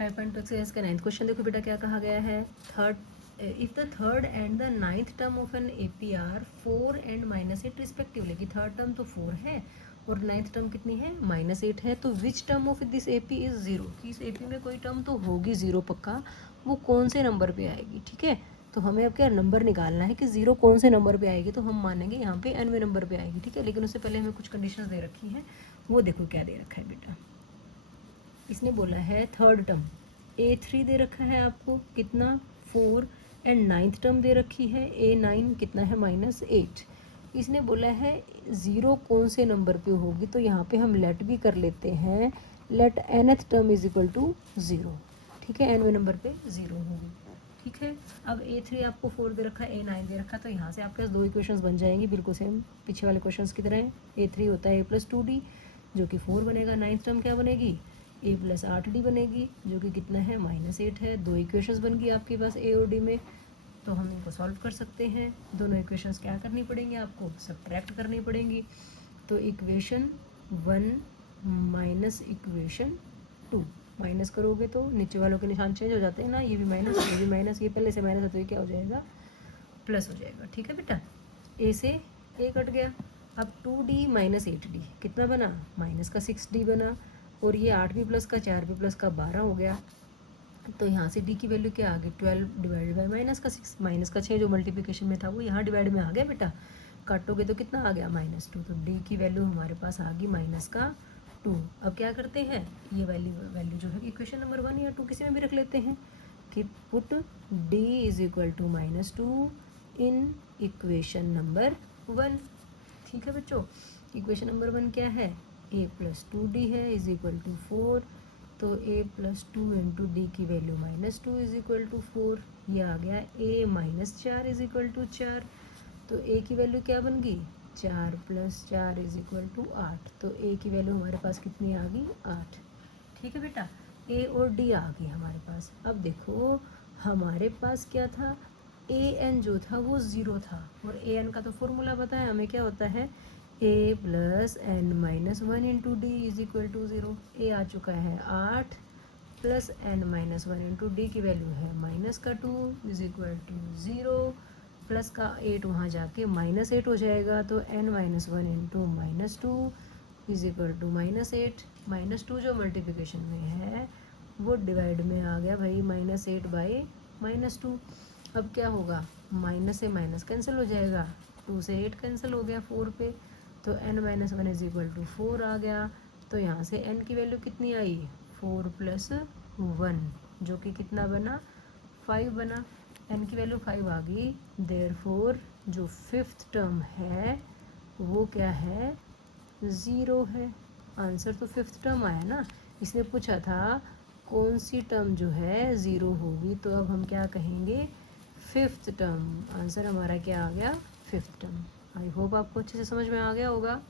5.2 exercise का 9th question देखो बेटा क्या कहा गया है। If the third and the 9th term of an AP are 4 and -8 respectively, कि थर्ड टर्म तो 4 है और 9th टर्म कितनी है -8 है, तो which term of this AP is 0, कि इस एपी में कोई टर्म तो होगी 0 पक्का, वो कौन से नंबर पे आएगी। ठीक है, तो हमें अब क्या नंबर निकालना है कि 0 कौन से नंबर पे आएगी, तो हम मानेंगे यहाँ पे nवें नंबर पे आएगी। ठीक है, लेकिन उससे पहले हमें कुछ कंडीशंस दे रखी हैं, वो देखो क्या दे रखा है बेटा। इसने बोला है थर्ड टर्म A3 दे रखा है आपको कितना 4 एंड 9th टर्म दे रखी है A9 कितना है -8। इसने बोला है 0 कौन से नंबर पे होगी, तो यहाँ पे हम लेट भी कर लेते हैं, let nth term is equal to 0। ठीक है, nवें नंबर पे 0 होगी। ठीक है, अब A3 आपको 4 दे रखा है, A9 दे रखा है, तो यहाँ से आपके पास दो इक्वेशंस बन जाएंगी बिल्कुल सेम पीछे वाले क्वेश्चंस की तरह। A3 होता है A+2D जो कि 4 बनेगा, 9th टर्म क्या बनेगी A+8D बनेगी जो कि कितना है -8 है। दो इक्वेशंस बन गई आपके पास A और D में, तो हम इनको सॉल्व कर सकते हैं। दोनों इक्वेशंस क्या करनी पड़ेंगी आपको, सब्ट्रैक्ट करनी पड़ेंगी। तो इक्वेशन 1 माइनस इक्वेशन 2 माइनस करोगे तो नीचे वालों के निशान चेंज हो जाते हैं ना, ये भी माइनस ये भी माइनस, ये पहले से माइनस है तो ये क्या हो जाएगा प्लस हो जाएगा। ठीक है बेटा, A से A कट गया। अब 2D -8D कितना बना -6D बना, और ये 8B प्लस का 4B प्लस का 12 हो गया। तो यहाँ से D की वैल्यू क्या आ गई 12 डिवाइडेड बाई -6 -6 जो मल्टीप्लिकेशन में था वो यहाँ डिवाइड में आ गया बेटा, काटोगे तो कितना आ गया -2, तो D की वैल्यू हमारे पास आ गई -2। अब क्या करते हैं, ये वैल्यू जो है इक्वेशन नंबर 1 या 2 किसी में भी रख लेते हैं कि put D is equal to -2 in equation number 1। ठीक है बच्चों, इक्वेशन नंबर 1 क्या है A+2D है इज इक्वल टू 4, तो A+2 इंटू डी की वैल्यू -2 इज इक्वल टू 4, ये आ गया A-4 इज इक्वल टू 4। तो A की वैल्यू क्या बन गई 4 + 4 इज इक्वल टू 8, तो A की वैल्यू हमारे पास कितनी आ गई 8। ठीक है बेटा, A और D आ गई हमारे पास। अब देखो हमारे पास क्या था, AN जो था वो 0 था, और AN का तो फॉर्मूला पता है हमें क्या होता है A + n-1 into D is equal to 0। A आ चुका है 8 + n-1 इंटू डी की वैल्यू है -2 इज इक्वल टू 0, प्लस का 8 वहाँ जाके -8 हो जाएगा, तो n-1 into -2 is equal to -8। -2 जो मल्टीप्लिकेशन में है वो डिवाइड में आ गया भाई -8 बाई -2। अब क्या होगा, माइनस से माइनस कैंसिल हो जाएगा, 2 से 8 कैंसिल हो गया 4 पे, तो n-1 इज इक्वल टू 4 आ गया। तो यहाँ से n की वैल्यू कितनी आई 4 + 1 जो कि कितना बना 5 बना, n की वैल्यू 5 आ गई। देयरफॉर जो 5th टर्म है वो क्या है 0 है। आंसर तो 5th टर्म आया ना, इसने पूछा था कौन सी टर्म जो है 0 होगी, तो अब हम क्या कहेंगे 5th टर्म। आंसर हमारा क्या आ गया 5th टर्म। आई होप आपको अच्छे से समझ में आ गया होगा।